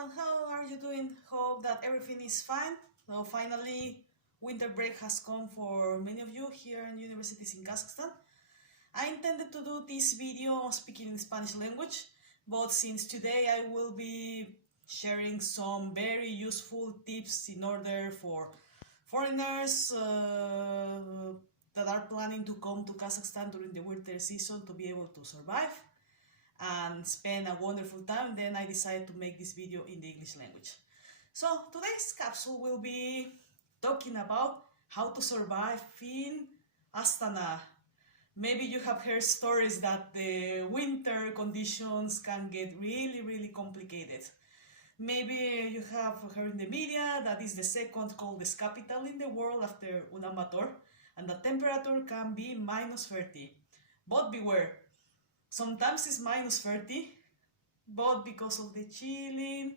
everyone, how are you doing? Hope that everything is fine. So finally, winter break has come for many of you here in universities in Kazakhstan. I intended to do this video speaking in Spanish language, but since today I will be sharing some very useful tips in order for foreigners that are planning to come to Kazakhstan during the winter season to be able to survive and spend a wonderful time, then I decided to make this video in the English language. So today's capsule will be talking about how to survive in Astana. Maybe you have heard stories that the winter conditions can get really complicated. Maybe you have heard in the media that is the second coldest capital in the world after Ulaanbaatar, and the temperature can be -30. But beware, sometimes it's -30, but because of the chilling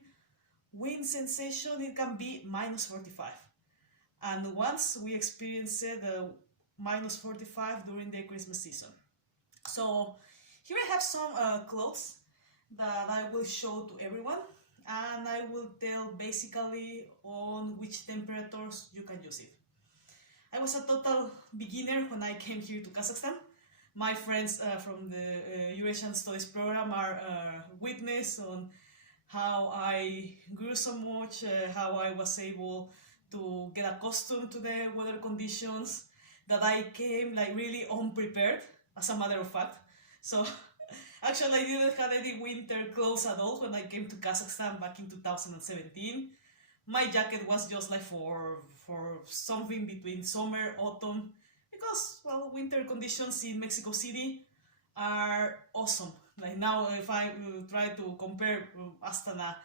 wind sensation, it can be -45. And once we experienced the -45 during the Christmas season. So here I have some clothes that I will show to everyone, and I will tell basically on which temperatures you can use it. I was a total beginner when I came here to Kazakhstan. My friends from the Eurasian Studies program are witness on how I grew so much, how I was able to get accustomed to the weather conditions, that I came like really unprepared, as a matter of fact. So actually I didn't have any winter clothes at all when I came to Kazakhstan back in 2017. My jacket was just like for something between summer, autumn, because, well, winter conditions in Mexico City are awesome. Like now, if I try to compare Astana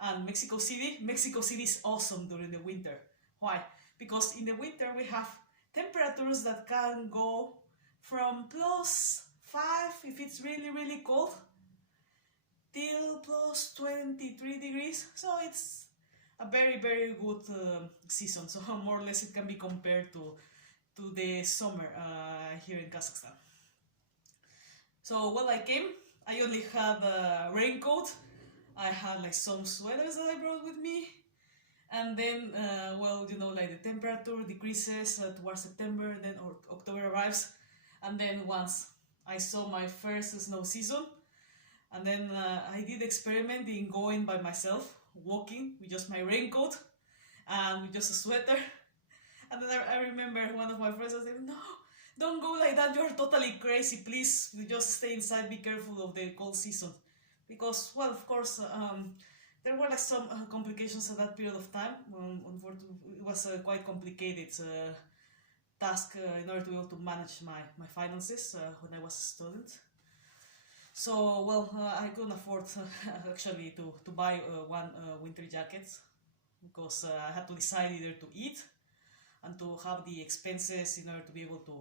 and Mexico City is awesome during the winter. Why? Because in the winter we have temperatures that can go from +5 if it's really cold till +23 degrees. So it's a very good season. So more or less it can be compared to the summer here in Kazakhstan. So when I came, I only had a raincoat. I had like some sweaters that I brought with me, and then well, you know, like the temperature decreases towards September, then October arrives, and then once I saw my first snow season, and then I did experiment in going by myself, walking with just my raincoat and with just a sweater. And then I remember one of my friends was saying, "No, don't go like that, you're totally crazy, please just stay inside, be careful of the cold season." Because, well, of course, there were like some complications at that period of time. It was a quite complicated task in order to be able to manage my finances when I was a student. So, well, I couldn't afford actually to buy one winter jacket, because I had to decide either to eat and to have the expenses in order to be able to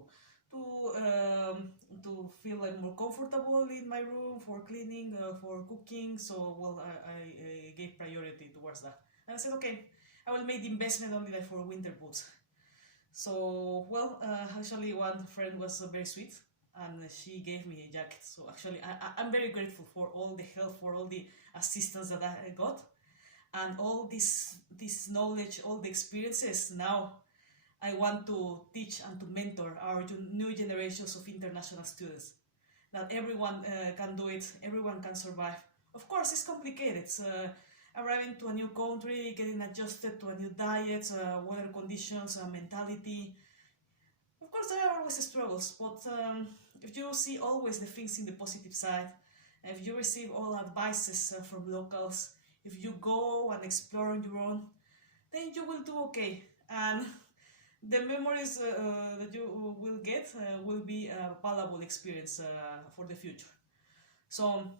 feel like more comfortable in my room, for cleaning, for cooking. So, well, I gave priority towards that. And I said, okay, I will make the investment only like for winter boots. So, well, actually one friend was very sweet, and she gave me a jacket. So actually I'm very grateful for all the help, for all the assistance that I got, and all this knowledge, all the experiences. Now I want to teach and to mentor our new generations of international students, that everyone can do it, everyone can survive. Of course, it's complicated. It's arriving to a new country, getting adjusted to a new diet, weather conditions, mentality. Of course, there are always struggles, but if you see always the things in the positive side, if you receive all advices from locals, if you go and explore on your own, then you will do okay. And the memories that you will get will be a valuable experience for the future. So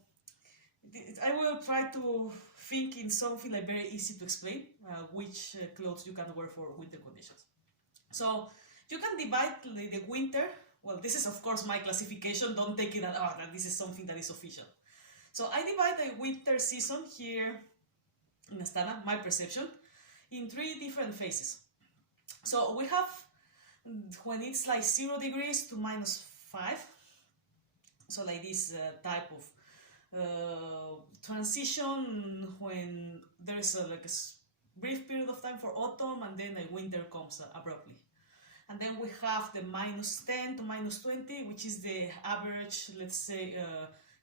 I will try to think in something like very easy to explain, which clothes you can wear for winter conditions. So you can divide the winter. Well, this is of course my classification, don't take it as that this is something that is official. So I divide the winter season here in Astana, my perception, in 3 different phases. So we have when it's like 0 degrees to -5, so like this type of transition when there is like a brief period of time for autumn, and then winter comes abruptly. And then we have the -10 to -20, which is the average, let's say,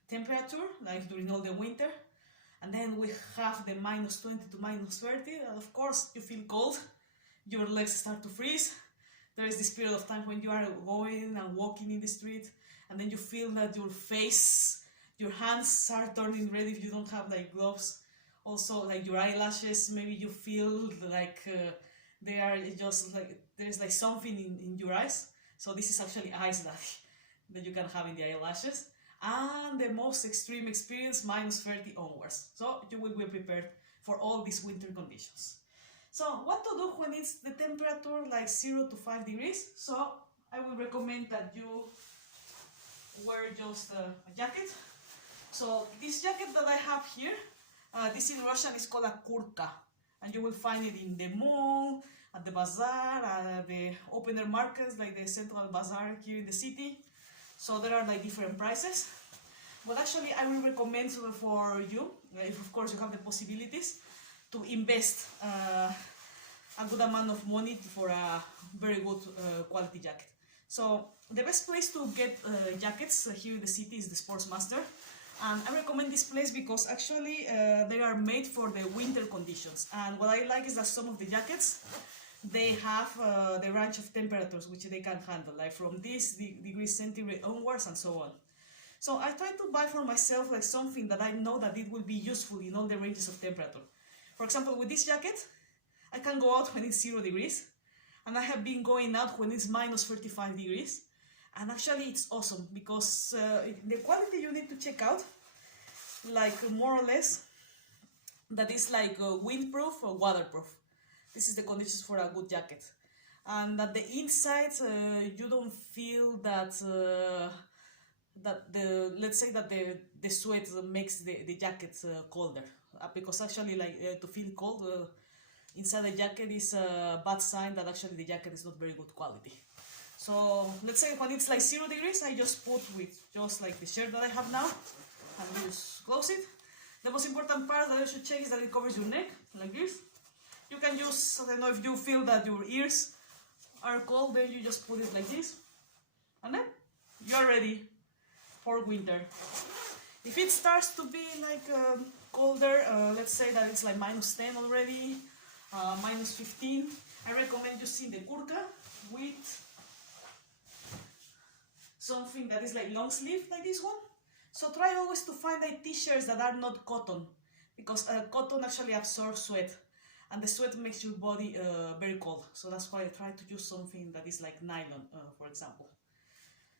temperature, like during all the winter. And then we have the -20 to -30, and of course you feel cold, your legs start to freeze. There is this period of time when you are going and walking in the street, and then you feel that your face, your hands are turning red if you don't have like gloves. Also, like your eyelashes, maybe you feel like they are just like there's like something in your eyes. So this is actually ice that you can have in the eyelashes. And the most extreme experience, -30 onwards. So you will be prepared for all these winter conditions. So what to do when it's the temperature like 0 to 5 degrees? So I would recommend that you wear just a jacket. So this jacket that I have here, this in Russian is called a kurtka, and you will find it in the mall, at the bazaar, at the open air markets like the central bazaar here in the city. So there are like different prices, but actually I will recommend for you, if of course you have the possibilities, to invest a good amount of money for a very good quality jacket. So the best place to get jackets here in the city is the Sportsmaster, and I recommend this place because actually they are made for the winter conditions. And what I like is that some of the jackets, they have the range of temperatures which they can handle, like from this degrees centigrade onwards and so on. So I try to buy for myself like something that I know that it will be useful in all the ranges of temperature. For example, with this jacket, I can go out when it's 0 degrees, and I have been going out when it's -35 degrees. And actually it's awesome because the quality you need to check out, like more or less, that is like windproof or waterproof. This is the conditions for a good jacket. And at the inside, you don't feel that let's say that the sweat makes the jacket colder. Because actually, like to feel cold inside the jacket is a bad sign that actually the jacket is not very good quality. So let's say when it's like 0 degrees, I just put with just like the shirt that I have now, and just close it. The most important part that you should check is that it covers your neck, like this. You can use, I don't know, if you feel that your ears are cold, then you just put it like this, and then you are ready for winter. If it starts to be like colder, let's say that it's like -10 already, -15, I recommend using the kurtka with something that is like long sleeve, like this one. So try always to find like t-shirts that are not cotton, because cotton actually absorbs sweat, and the sweat makes your body very cold. So that's why I try to use something that is like nylon, for example.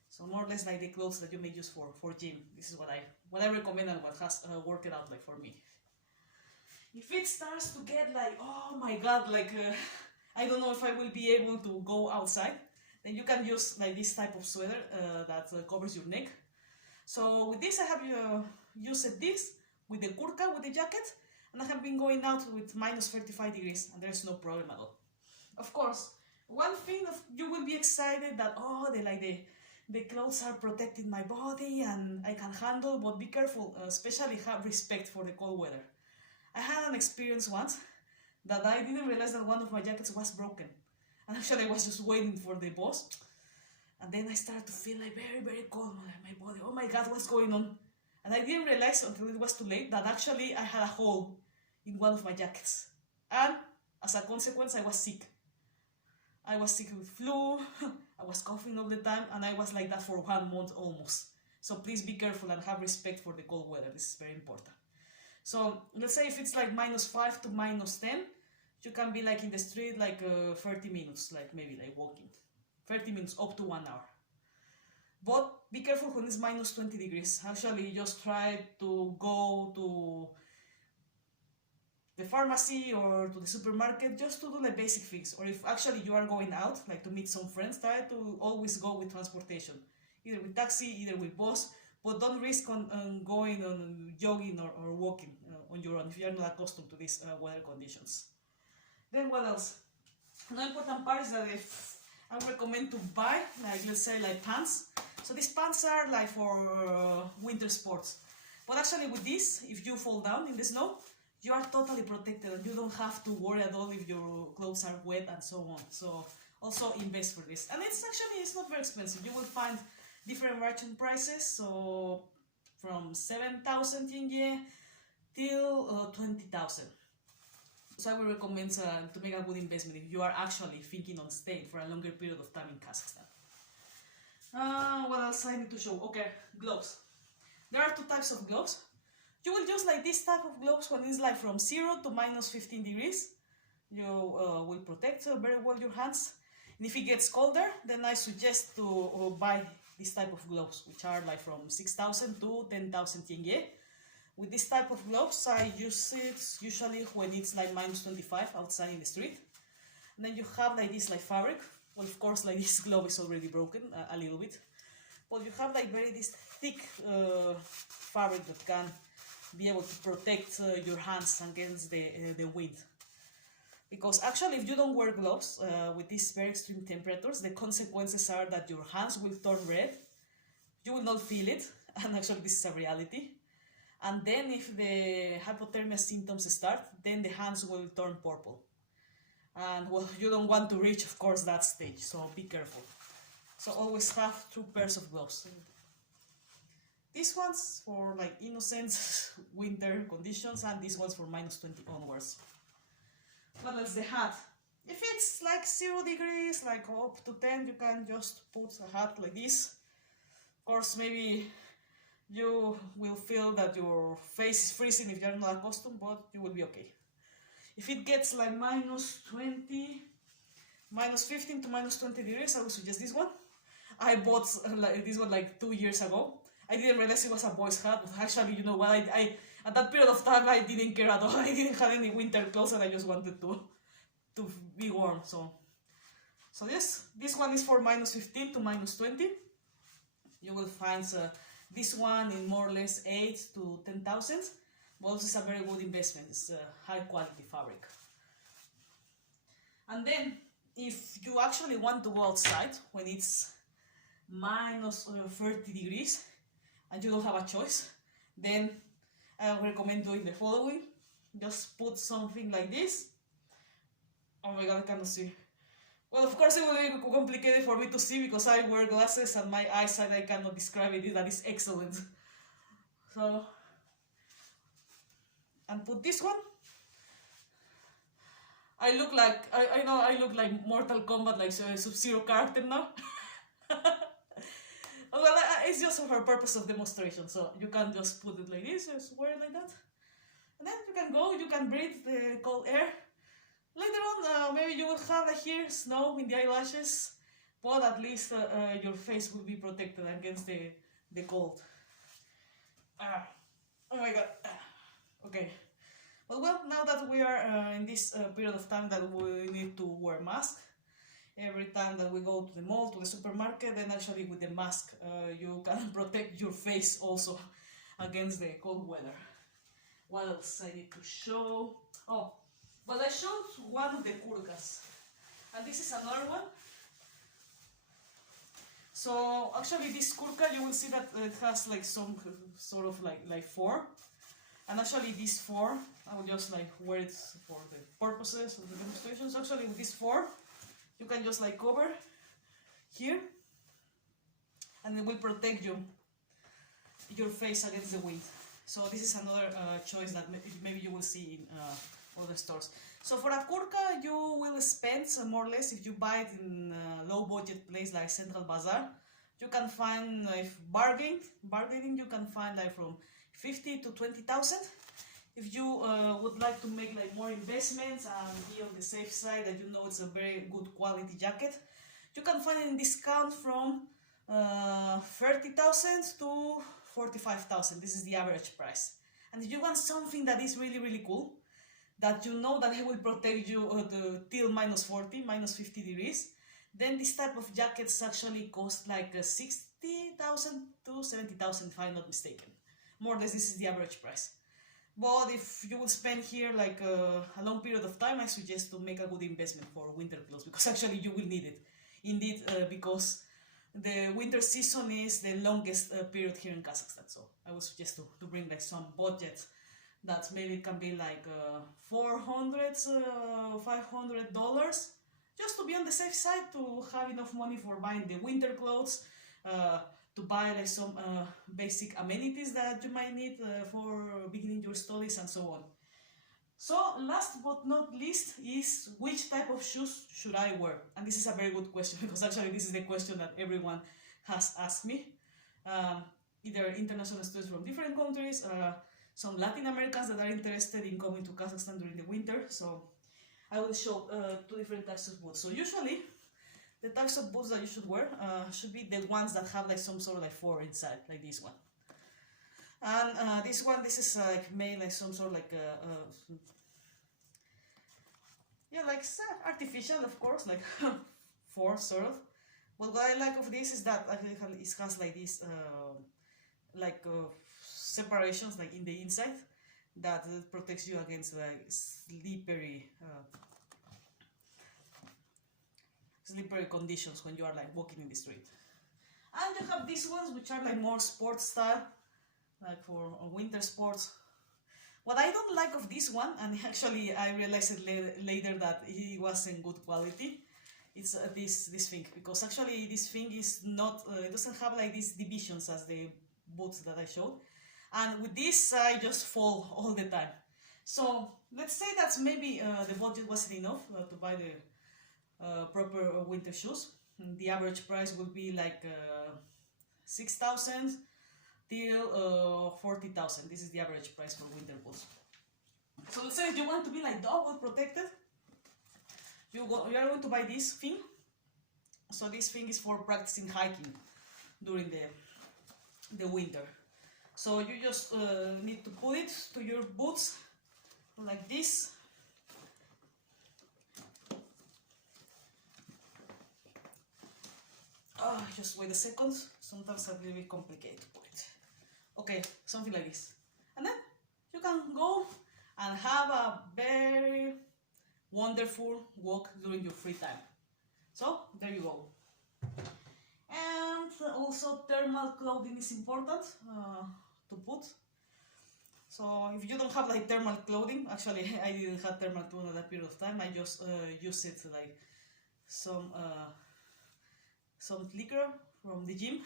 So more or less like the clothes that you may use for gym. This is what I recommend and what has worked out like for me. If it starts to get like, oh my god, like I don't know if I will be able to go outside, then you can use like this type of sweater that covers your neck. So with this I have used this with the kurtka, with the jacket, and I have been going out with -35 degrees, and there's no problem at all. Of course, one thing you will be excited that, oh, the clothes are protecting my body and I can handle, but be careful, especially have respect for the cold weather. I had an experience once that I didn't realize that one of my jackets was broken. And actually I was just waiting for the boss. And then I started to feel like very, very cold, my body. Oh my god, what's going on? And I didn't realize until it was too late that actually I had a hole in one of my jackets. And as a consequence, I was sick. I was sick with flu, I was coughing all the time, and I was like that for 1 month almost. So please be careful and have respect for the cold weather. This is very important. So let's say if it's like -5 to -10, you can be like in the street like 30 minutes, like maybe like walking. 30 minutes up to 1 hour. But be careful when it's -20 degrees. Actually, just try to go to the pharmacy or to the supermarket just to do the basic things. Or if actually you are going out, like to meet some friends, try to always go with transportation. Either with taxi, either with bus, but don't risk on going on jogging or walking on your own if you are not accustomed to these weather conditions. Then what else? Another important part is that if I would recommend to buy, like let's say like pants. So these pants are like for winter sports. But actually with this, if you fall down in the snow, you are totally protected and you don't have to worry at all if your clothes are wet and so on. So also invest for this. And it's not very expensive. You will find different merchant prices, so from 7,000 yen till 20,000. So I would recommend to make a good investment if you are actually thinking on staying for a longer period of time in Kazakhstan. What else I need to show? Okay, gloves. There are two types of gloves. You will use like this type of gloves when it's like from 0 to minus 15 degrees. You will protect very well your hands. And if it gets colder, then I suggest to buy this type of gloves, which are like from 6,000 to 10,000 yen. With this type of gloves, I use it usually when it's like minus 25 outside in the street. And then you have like this like fabric. Well, of course, like this glove is already broken a little bit. But you have like this thick fabric that can be able to protect your hands against the wind. Because actually, if you don't wear gloves with these very extreme temperatures, the consequences are that your hands will turn red. You will not feel it, and actually this is a reality. And then if the hypothermia symptoms start, then the hands will turn purple. And well, you don't want to reach, of course, that stage, so be careful. So always have 2 pairs of gloves. These ones for like innocent winter conditions, and these ones for minus 20 onwards. What else? The hat. If it's like 0 degrees, like up to 10, you can just put a hat like this. Of course, maybe you will feel that your face is freezing if you're not accustomed, but you will be okay. If it gets like minus 20, minus 15 to minus 20 degrees, I would suggest this one. I bought this one like 2 years ago. I didn't realize it was a boy's hat, but actually, you know what, I at that period of time, I didn't care at all. I didn't have any winter clothes and I just wanted to be warm. So yes, this one is for minus 15 to minus 20. You will find this one in more or less 8 to 10,000. But this is a very good investment. It's a high quality fabric. And then, if you actually want to go outside when it's minus 30 degrees and you don't have a choice, then I recommend doing the following. Just put something like this. Oh my god, I cannot see. Well, of course it will be complicated for me to see because I wear glasses and my eyesight, I cannot describe it, that is excellent. So, and put this one. I look like, I know I look like Mortal Kombat, like Sub-Zero character now. Well, it's just for purpose of demonstration, so you can just put it like this, just wear it like that. And then you can go, you can breathe the cold air. Later on, maybe you will have here snow in the eyelashes, but at least your face will be protected against the cold. Oh my god. Okay. Well, now that we are in this period of time that we need to wear mask, every time that we go to the mall, to the supermarket, then actually with the mask you can protect your face also against the cold weather. What else I need to show? Oh, but I showed one of the kurkas, and this is another one. So actually this kurka, you will see that it has like some sort of like 4. And actually these 4, I will just like wear it for the purposes of the demonstrations. Actually with these 4, you can just like cover here, and it will protect your face against the wind. So this is another choice that maybe you will see in other stores. So for a kurka, you will spend more or less, if you buy it in a low budget place like Central Bazaar, you can find, if bargaining, you can find like from 50 to 20,000. If you would like to make like more investments and be on the safe side, that you know it's a very good quality jacket, you can find it in discount from 30,000 to 45,000. This is the average price. And if you want something that is really, really cool, that you know that it will protect you till minus 40, minus 50 degrees, then this type of jackets actually cost like 60,000 to 70,000 if I'm not mistaken. More or less this is the average price. But if you will spend here like a long period of time, I suggest to make a good investment for winter clothes, because actually you will need it. Indeed, because the winter season is the longest period here in Kazakhstan. So I would suggest to bring like some budget that maybe it can be like $400, $500, just to be on the safe side, to have enough money for buying the winter clothes, to buy like some basic amenities that you might need for beginning your studies and so on. So last but not least is, which type of shoes should I wear? And this is a very good question, because actually this is the question that everyone has asked me. Either international students from different countries, some Latin Americans that are interested in coming to Kazakhstan during the winter. So I will show two different types of boots. So usually the types of boots that you should wear should be the ones that have like some sort of like fur inside, like this one. And this is like made like some sort of like yeah, like artificial, of course, like fur sort of. But what I like of this is that it has like this separations like in the inside that protects you against like slippery conditions when you are like walking in the street. And you have these ones which are like more sports style, like for winter sports. What I don't like of this one, and actually I realized it later that it wasn't good quality, it's this thing, because actually this thing is not, it doesn't have like these divisions as the boots that I showed. And with this I just fall all the time. So let's say that maybe the budget wasn't enough to buy the proper winter shoes. The average price will be like 6,000 till 40,000. This is the average price for winter boots. So let's say if you want to be like double protected, you are going to buy this thing. So this thing is for practicing hiking during the winter. So you just need to put it to your boots like this. Just wait a second. Sometimes it's a little bit complicated to put it. Okay, something like this. And then you can go and have a very wonderful walk during your free time. So there you go. And also thermal clothing is important to put. So if you don't have like thermal clothing, actually I didn't have thermal clothing at that period of time. I just used it like some liquor from the gym.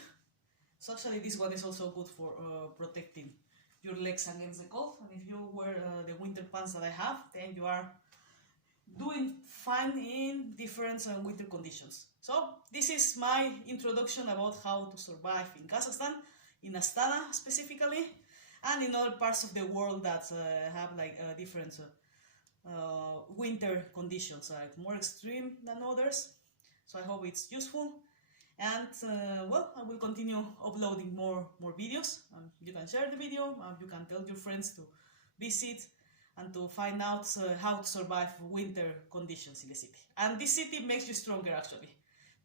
So actually this one is also good for protecting your legs against the cold. And if you wear the winter pants that I have, then you are doing fine in different winter conditions. So this is my introduction about how to survive in Kazakhstan, in Astana specifically, and in other parts of the world that have like different winter conditions, like more extreme than others. So I hope it's useful. And well, I will continue uploading more videos. You can share the video, you can tell your friends to visit and to find out how to survive winter conditions in the city. And this city makes you stronger actually,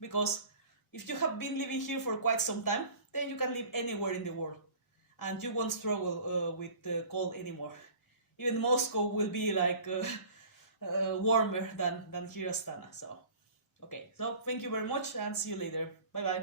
because if you have been living here for quite some time, then you can live anywhere in the world and you won't struggle with the cold anymore. Even Moscow will be like warmer than here Astana. So okay, so thank you very much and see you later. Bye bye.